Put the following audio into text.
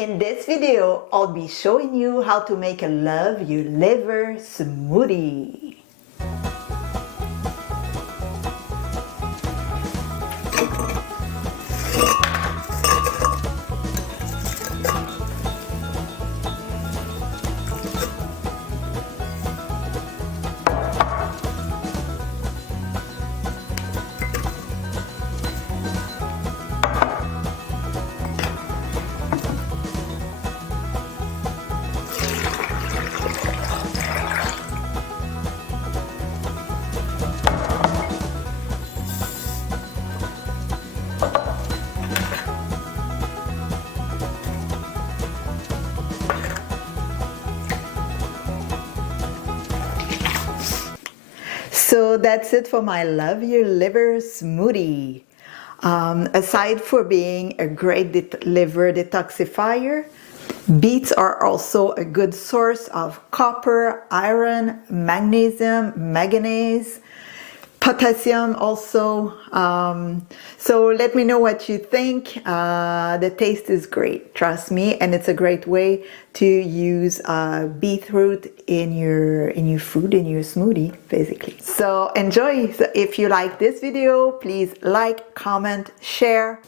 In this video, I'll be showing you how to make a love your liver smoothie. So that's it for my Love Your Liver smoothie. Aside for being a great liver detoxifier, beets are also a good source of copper, iron, magnesium, manganese, potassium also. So let me know what you think. The taste is great, trust me, and it's a great way to use beetroot in your food, in your smoothie, basically. So enjoy. So if you like this video, please like, comment, share.